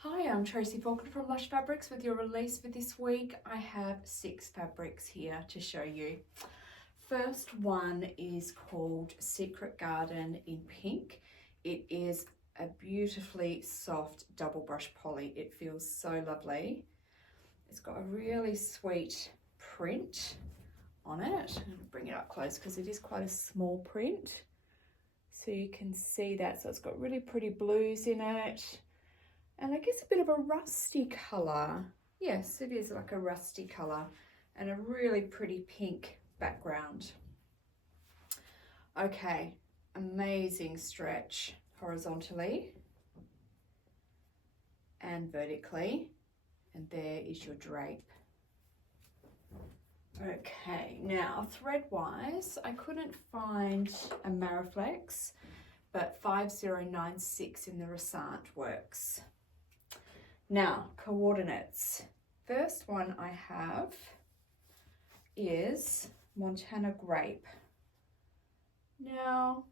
Hi, I'm Tracy Falkner from Lush Fabrics with your release for this week. I have 6 fabrics here to show you. First one is called Secret Garden in Pink. It is a beautifully soft double brush poly. It feels so lovely. It's got a really sweet print on it. I'm going to bring it up close because it is quite a small print. So you can see that. So it's got really pretty blues in it. And I guess a bit of a rusty colour. Yes, it is like a rusty colour and a really pretty pink background. Okay, amazing stretch horizontally and vertically. And there is your drape. Okay, now thread-wise, I couldn't find a Mariflex, but 5096 in the Rasant works. Now, coordinates. First one I have is Montana Grape. Now,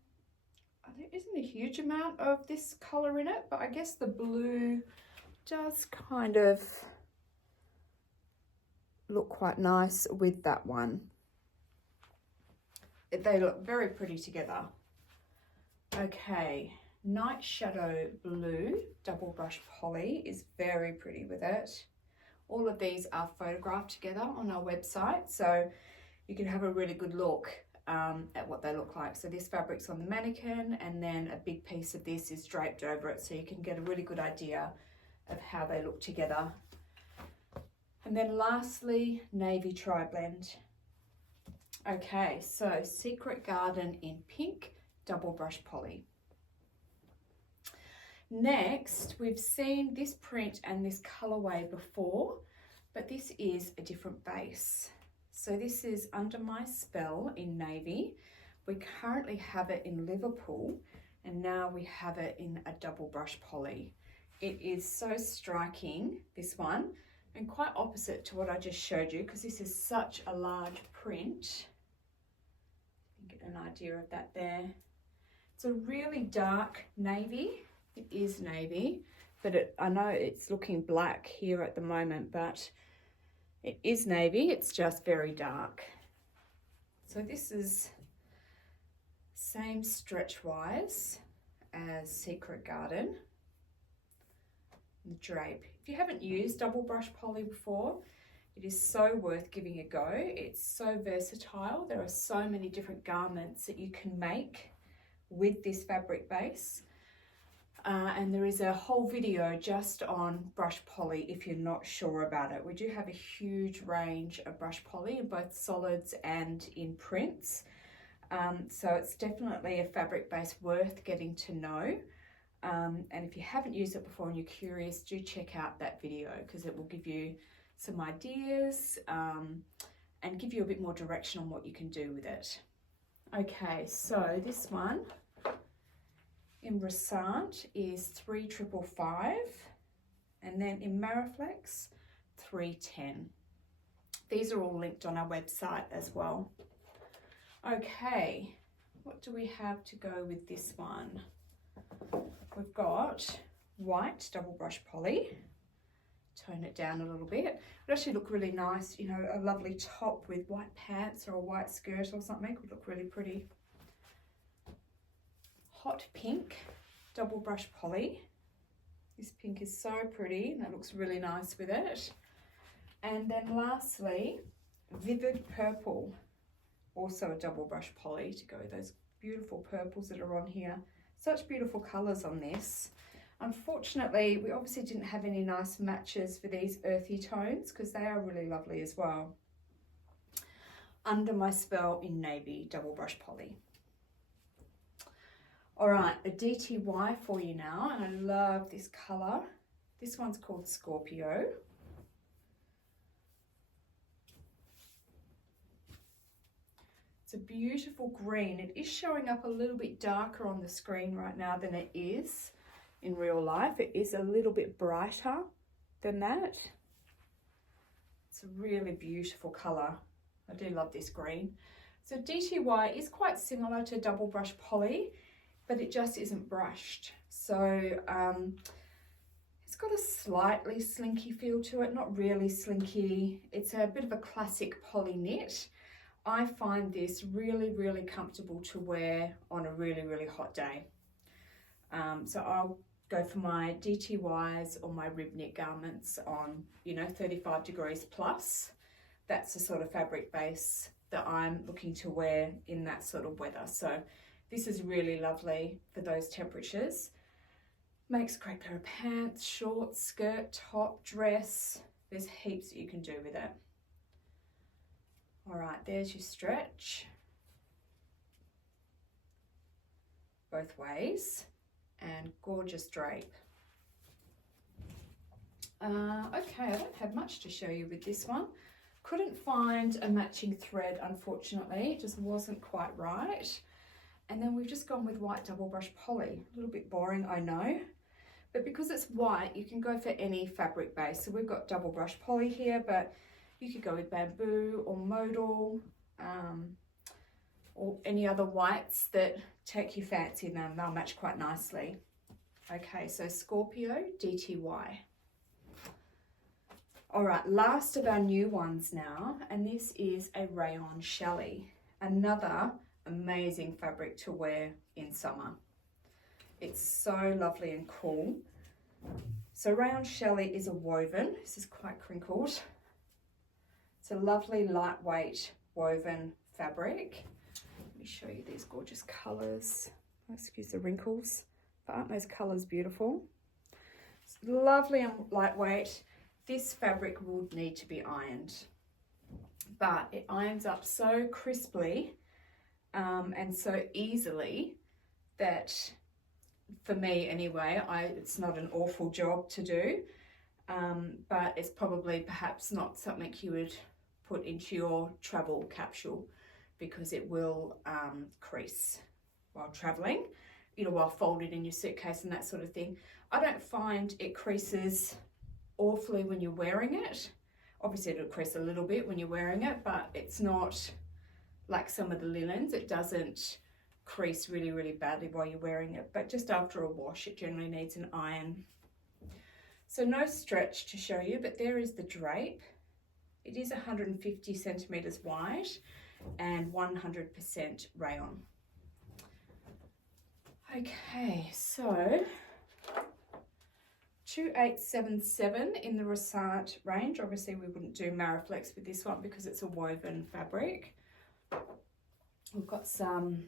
there isn't a huge amount of this colour in it, but I guess the blue does kind of look quite nice with that one. They look very pretty together. Okay. Night Shadow Blue double brush poly is very pretty with it. All of these are photographed together on our website, so you can have a really good look at what they look like. So this fabric's on the mannequin, and then a big piece of this is draped over it, so you can get a really good idea of how they look together. And then lastly, Navy Tri-Blend. Okay, so Secret Garden in Pink double brush poly. Next, we've seen this print and this colorway before, but this is a different base. So this is Under My Spell in navy. We currently have it in Liverpool, and now we have it in a double brush poly. It is so striking, this one, and quite opposite to what I just showed you, because this is such a large print. You can get an idea of that there. It's a really dark navy. It is navy, but I know it's looking black here at the moment, but it is navy. It's just very dark. So this is same stretch wise as Secret Garden. The drape. If you haven't used double brush poly before, it is so worth giving a go. It's so versatile. There are so many different garments that you can make with this fabric base. And there is a whole video just on brush poly if you're not sure about it. We do have a huge range of brush poly in both solids and in prints. So it's definitely a fabric base worth getting to know. And if you haven't used it before and you're curious, do check out that video because it will give you some ideas and give you a bit more direction on what you can do with it. Okay, so this one in Rasant is 3555, and then in Mariflex 310. These are all linked on our website as well. Okay, what do we have to go with this one? We've got white double brush poly. Tone it down a little bit. It would actually look really nice, you know, a lovely top with white pants or a white skirt or something would look really pretty. Hot pink double brush poly. This pink is so pretty and it looks really nice with it. And then lastly, vivid purple, also a double brush poly to go with those beautiful purples that are on here. Such beautiful colours on this. Unfortunately, we obviously didn't have any nice matches for these earthy tones because they are really lovely as well. Under My Spell in navy double brush poly. All right, a DTY for you now, and I love this colour. This one's called Scorpio. It's a beautiful green. It is showing up a little bit darker on the screen right now than it is in real life. It is a little bit brighter than that. It's a really beautiful colour. I do love this green. So DTY is quite similar to double brush poly, but it just isn't brushed. So It's got a slightly slinky feel to it, not really slinky. It's a bit of a classic poly knit. I find this really, really comfortable to wear on a really, really hot day. So I'll go for my DTYs or my rib knit garments on, you know, 35 degrees plus. That's the sort of fabric base that I'm looking to wear in that sort of weather. So this is really lovely for those temperatures. Makes a great pair of pants, shorts, skirt, top, dress. There's heaps that you can do with it. All right, there's your stretch. Both ways. And gorgeous drape. Okay, I don't have much to show you with this one. Couldn't find a matching thread, unfortunately. It just wasn't quite right. And then we've just gone with white double brush poly. A little bit boring, I know. But because it's white, you can go for any fabric base. So we've got double brush poly here, but you could go with bamboo or modal, or any other whites that take your fancy them. They'll match quite nicely. Okay, so Scorpio DTY. All right, last of our new ones now, and this is a rayon challis, another amazing fabric to wear in summer. It's so lovely and cool. So rayon challis is a woven. This is quite crinkled. It's a lovely lightweight woven fabric. Let me show you these gorgeous colours. Excuse the wrinkles, but aren't those colours beautiful? It's lovely and lightweight. This fabric would need to be ironed, but it irons up so crisply and so easily that, for me anyway, it's not an awful job to do, but it's probably perhaps not something you would put into your travel capsule because it will crease while traveling, you know, while folded in your suitcase and that sort of thing. I don't find it creases awfully when you're wearing it. Obviously it'll crease a little bit when you're wearing it, but it's not like some of the linens. It doesn't crease really, really badly while you're wearing it, but just after a wash it generally needs an iron. So no stretch to show you, but there is the drape. It is 150 centimeters wide and 100% rayon. Okay, so 2877 in the Rossart range. Obviously we wouldn't do Mariflex with this one because it's a woven fabric. We've got some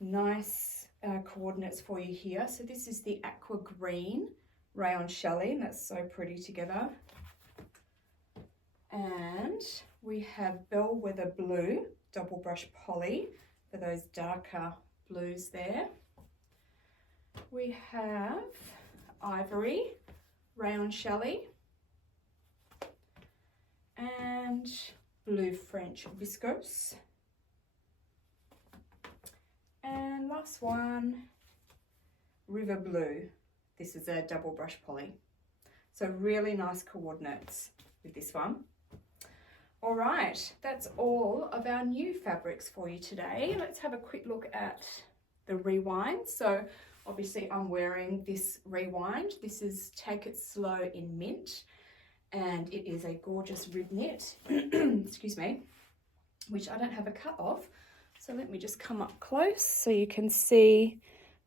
nice coordinates for you here. So this is the aqua green rayon challis, and that's so pretty together. And we have bellwether blue double brush poly for those darker blues there. We have ivory rayon challis and blue French viscose. And last one, river blue. This is a double brush poly. So really nice coordinates with this one. All right, that's all of our new fabrics for you today. Let's have a quick look at the rewind. So obviously I'm wearing this rewind. This is Take It Slow in mint, and it is a gorgeous rib knit, excuse me, which I don't have a cut of. So let me just come up close so you can see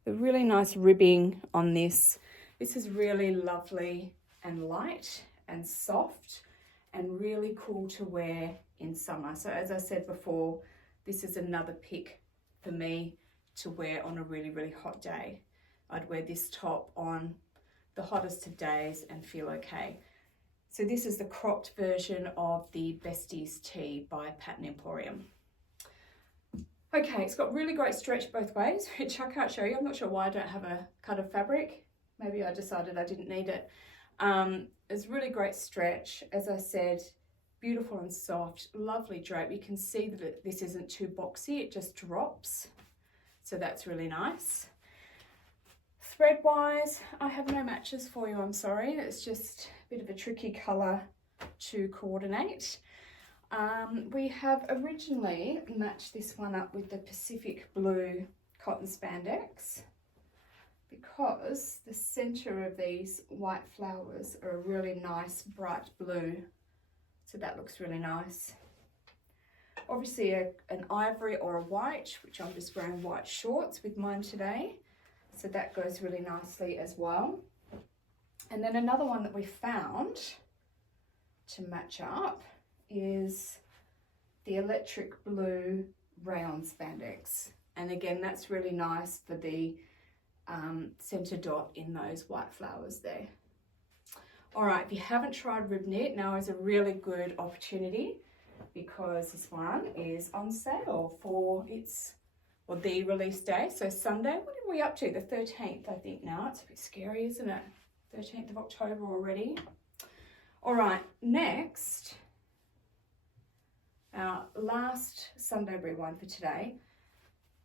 the really nice ribbing on this. This is really lovely and light and soft and really cool to wear in summer. So as I said before, this is another pick for me to wear on a really, really hot day. I'd wear this top on the hottest of days and feel okay. So this is the cropped version of the Besties Tee by Pattern Emporium. Okay, it's got really great stretch both ways, which I can't show you. I'm not sure why I don't have a cut of fabric. Maybe I decided I didn't need it. It's really great stretch. As I said, beautiful and soft, lovely drape. You can see that this isn't too boxy, it just drops. So that's really nice. Thread wise, I have no matches for you, I'm sorry. It's just a bit of a tricky colour to coordinate. We have originally matched this one up with the Pacific Blue cotton spandex, because the center of these white flowers are a really nice bright blue. So that looks really nice. Obviously an ivory or a white, which I'm just wearing white shorts with mine today. So that goes really nicely as well. And then another one that we found to match up is the electric blue rayon spandex. And again, that's really nice for the center dot in those white flowers there. All right, if you haven't tried rib knit, now is a really good opportunity because this one is on sale for the release day. So Sunday, what are we up to? The 13th, I think now. It's a bit scary, isn't it? 13th of October already. All right, next, our last Sundayberry one for today.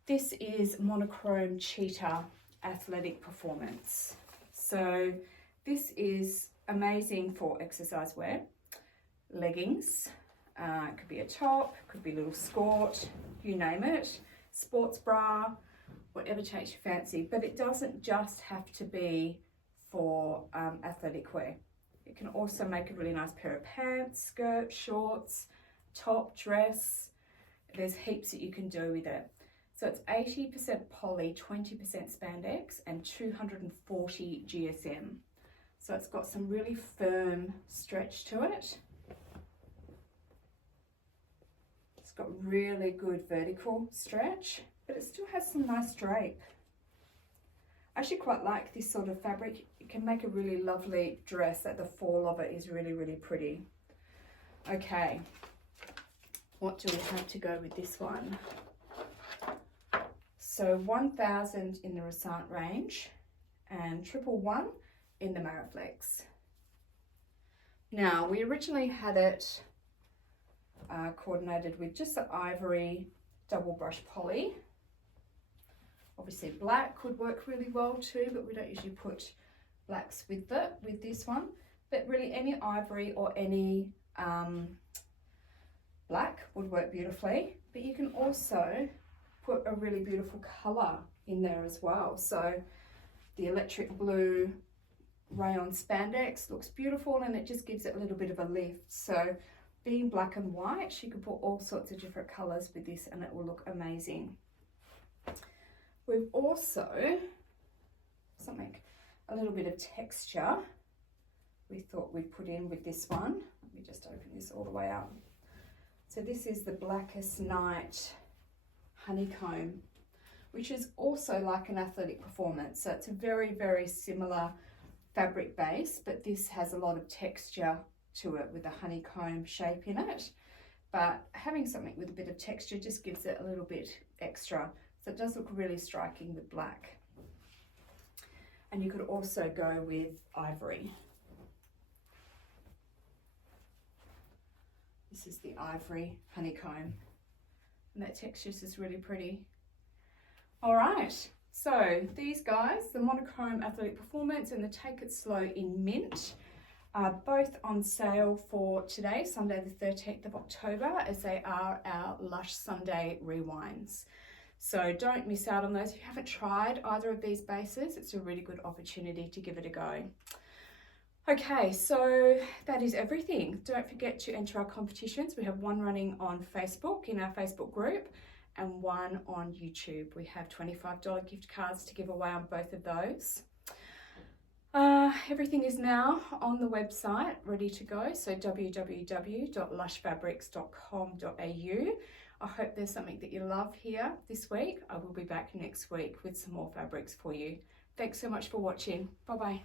This is Monochrome Cheetah Athletic Performance. So this is amazing for exercise wear, leggings, it could be a top, could be a little skirt, you name it, sports bra, whatever takes your fancy. But it doesn't just have to be for athletic wear. It can also make a really nice pair of pants, skirt, shorts, top, dress. There's heaps that you can do with it. So it's 80% poly, 20% spandex, and 240 GSM. So it's got some really firm stretch to it. It's got really good vertical stretch, but it still has some nice drape. I actually quite like this sort of fabric. It can make a really lovely dress. Like the fall of it is really, really pretty. Okay, what do we have to go with this one? So 1000 in the Resant range and 111 in the Mariflex. Now, we originally had it coordinated with just the ivory double brush poly. Obviously black would work really well too, but we don't usually put blacks with this one. But really any ivory or any black would work beautifully. But you can also put a really beautiful colour in there as well. So the electric blue rayon spandex looks beautiful and it just gives it a little bit of a lift. So being black and white, you can put all sorts of different colours with this and it will look amazing. We've also, a little bit of texture we thought we'd put in with this one. Let me just open this all the way up. So this is the Blackest Night Honeycomb, which is also like an athletic performance. So it's a very, very similar fabric base, but this has a lot of texture to it with a honeycomb shape in it. But having something with a bit of texture just gives it a little bit extra. So it does look really striking with black. And you could also go with ivory. This is the ivory honeycomb. And that texture is just really pretty. All right, so these guys, the Monochrome Athletic Performance and the Take It Slow in Mint, are both on sale for today, Sunday the 13th of October, as they are our Lush Sunday rewinds. So don't miss out on those. If you haven't tried either of these bases, it's a really good opportunity to give it a go. Okay, so that is everything. Don't forget to enter our competitions. We have one running on Facebook in our Facebook group and one on YouTube. We have $25 gift cards to give away on both of those. Everything is now on the website, ready to go. So www.lushfabrics.com.au. I hope there's something that you love here this week. I will be back next week with some more fabrics for you. Thanks so much for watching. Bye-bye.